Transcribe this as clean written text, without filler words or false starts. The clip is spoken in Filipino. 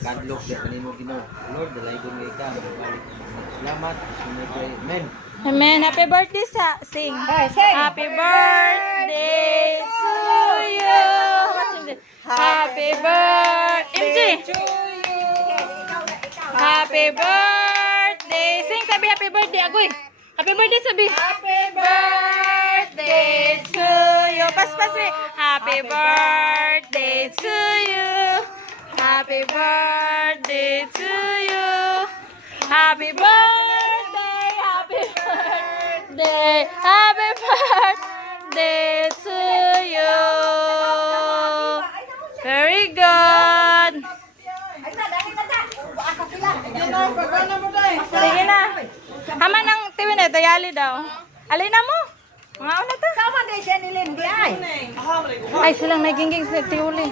kadlok di kanimo Ginoo. Lord, dalay ko kay ka. Salamat. Amen. Amen. Happy birthday sa sing. Happy birthday to you. Happy birthday. MJ. Happy birthday. Sing sabi happy birthday agoy. Happy birthday sabi. Happy birthday to you. Pas eh. Happy birthday to you. Happy birthday to you. Happy birthday. Happy birthday. Happy birthday to you. Very good. Sige na. Haman ng tiwin na, dayali daw. Alin na mo? Mga una to. Sama din siya nilindi ay. Ay, silang naginging sa tiuli.